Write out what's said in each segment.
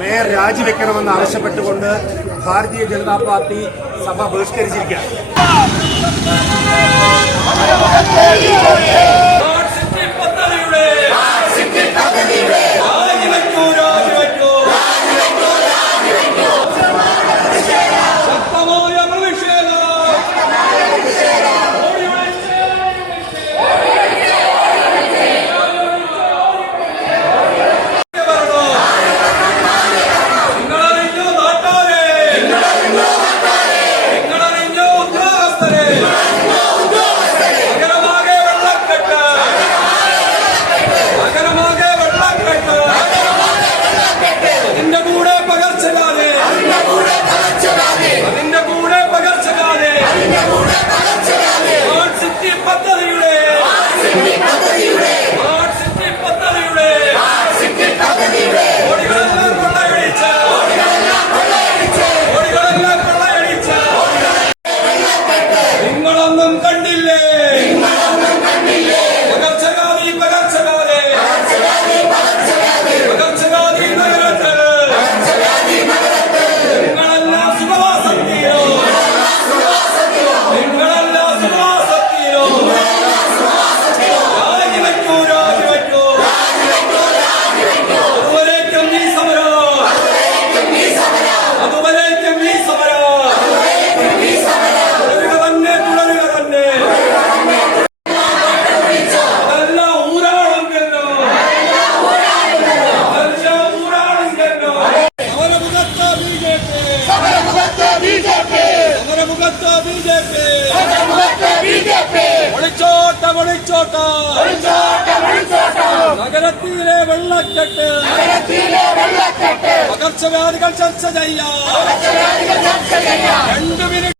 Mayor രാജിവെക്കണമെന്ന് ആവശ്യപ്പെട്ടുകൊണ്ട് ഭാരതീയ Janata party സഭ ബഹിഷ്കരിച്ചിരിക്കുകയാണ്. സമരമുഖത്ത് ബി ജെ പി ഒളിച്ചോട്ട ഒളിച്ചോട്ട. നഗരത്തിലെ വെള്ളക്കെട്ട്. പകർച്ചവ്യാധികൾ ചർച്ച ചെയ്യാം. രണ്ടു മിനിറ്റ്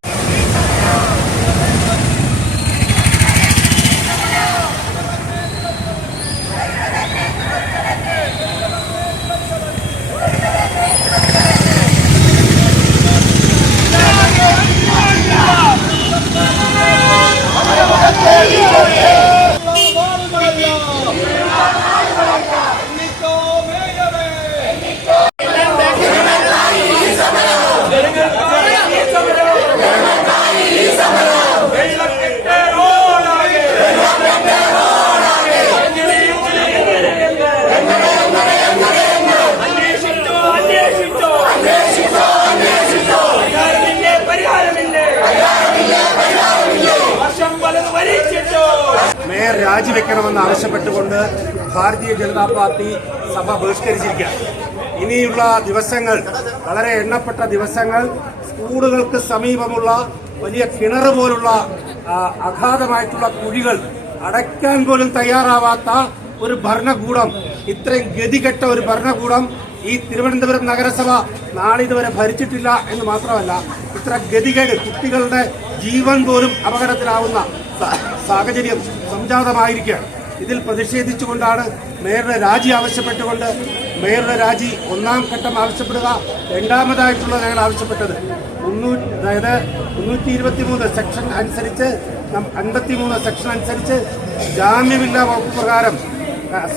രാജിവെക്കണമെന്ന് ആവശ്യപ്പെട്ടുകൊണ്ട് ഭാരതീയ ജനതാ പാർട്ടി സഭ ബഹിഷ്കരിച്ചിരിക്കുകയാണ്. ഇനിയുള്ള ദിവസങ്ങൾ വളരെ എണ്ണപ്പെട്ട ദിവസങ്ങൾ സ്കൂളുകൾക്ക് സമീപമുള്ള വലിയ കിണർ പോലുള്ള അഗാധമായിട്ടുള്ള കുഴികൾ അടയ്ക്കാൻ പോലും തയ്യാറാവാത്ത ഒരു ഭരണകൂടം ഇത്രയും ഗതികെട്ട ഒരു ഭരണകൂടം ഈ തിരുവനന്തപുരം നഗരസഭ നാളിതുവരെ ഭരിച്ചിട്ടില്ല എന്ന് മാത്രമല്ല ഇത്ര ഗതികേട് കുട്ടികളുടെ ജീവൻ പോലും അപകടത്തിലാവുന്ന സാഹചര്യം സംജാതമായിരിക്കുകയാണ് ഇതിൽ പ്രതിഷേധിച്ചുകൊണ്ടാണ് മേയറുടെ രാജി ആവശ്യപ്പെട്ടുകൊണ്ട് മേയറുടെ രാജി ഒന്നാം ഘട്ടം ആവശ്യപ്പെടുക രണ്ടാമതായിട്ടുള്ള ഞങ്ങൾ ആവശ്യപ്പെട്ടത്. മുന്നൂറ്റി അതായത് മുന്നൂറ്റി ഇരുപത്തി മൂന്ന് സെക്ഷൻ അനുസരിച്ച് അൻപത്തി മൂന്ന് സെക്ഷൻ അനുസരിച്ച് ജാമ്യമില്ലാ വകുപ്പ് പ്രകാരം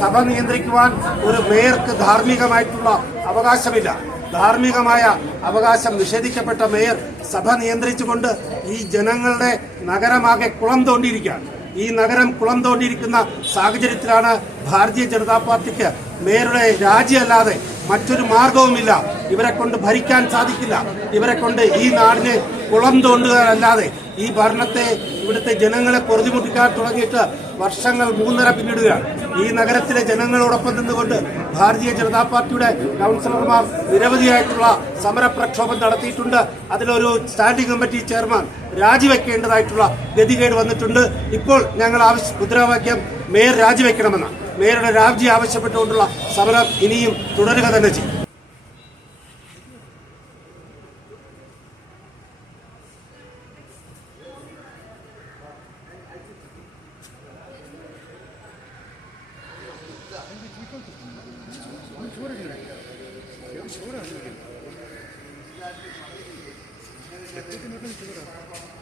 സഭ നിയന്ത്രിക്കുവാൻ ഒരു മേയർക്ക് ധാർമ്മികമായിട്ടുള്ള അവകാശമില്ല. ധാർമ്മികമായ അവകാശം നിഷേധിക്കപ്പെട്ട മേയർ സഭ നിയന്ത്രിച്ചുകൊണ്ട് ഈ ജനങ്ങളുടെ നഗരമാകെ കുളം തോണ്ടിയിരിക്കുകയാണ്. ഈ നഗരം കുളം തോണ്ടിയിരിക്കുന്ന സാഹചര്യത്തിലാണ് ഭാരതീയ ജനതാ പാർട്ടിക്ക് മേയറുടെ രാജിയല്ലാതെ മറ്റൊരു മാർഗവുമില്ല. ഇവരെ കൊണ്ട് ഭരിക്കാൻ സാധിക്കില്ല. ഇവരെ കൊണ്ട് ഈ നാടിനെ കുളം തോണ്ടുകയല്ലാതെ ഈ ഭരണത്തെ ഇവിടുത്തെ ജനങ്ങളെ പൊറുതിമുട്ടിക്കാൻ തുടങ്ങിയിട്ട് വർഷങ്ങൾ മൂന്നര പിന്നിടുകയാണ്. ഈ നഗരത്തിലെ ജനങ്ങളോടൊപ്പം നിന്നുകൊണ്ട് ഭാരതീയ ജനതാ പാർട്ടിയുടെ കൗൺസിലർമാർ നിരവധിയായിട്ടുള്ള സമരപ്രക്ഷോഭം നടത്തിയിട്ടുണ്ട്. അതിലൊരു സ്റ്റാൻഡിംഗ് കമ്മിറ്റി ചെയർമാൻ രാജിവെക്കേണ്ടതായിട്ടുള്ള ഗതികേട് വന്നിട്ടുണ്ട്. ഇപ്പോൾ ഞങ്ങൾ ആവശ്യ മുദ്രാവാക്യം മേയർ രാജിവെക്കണമെന്നാണ്. മേയറുടെ രാജി ആവശ്യപ്പെട്ടുകൊണ്ടുള്ള സമരം ഇനിയും തുടരുക തന്നെ ചെയ്യും. छोड़ छोड़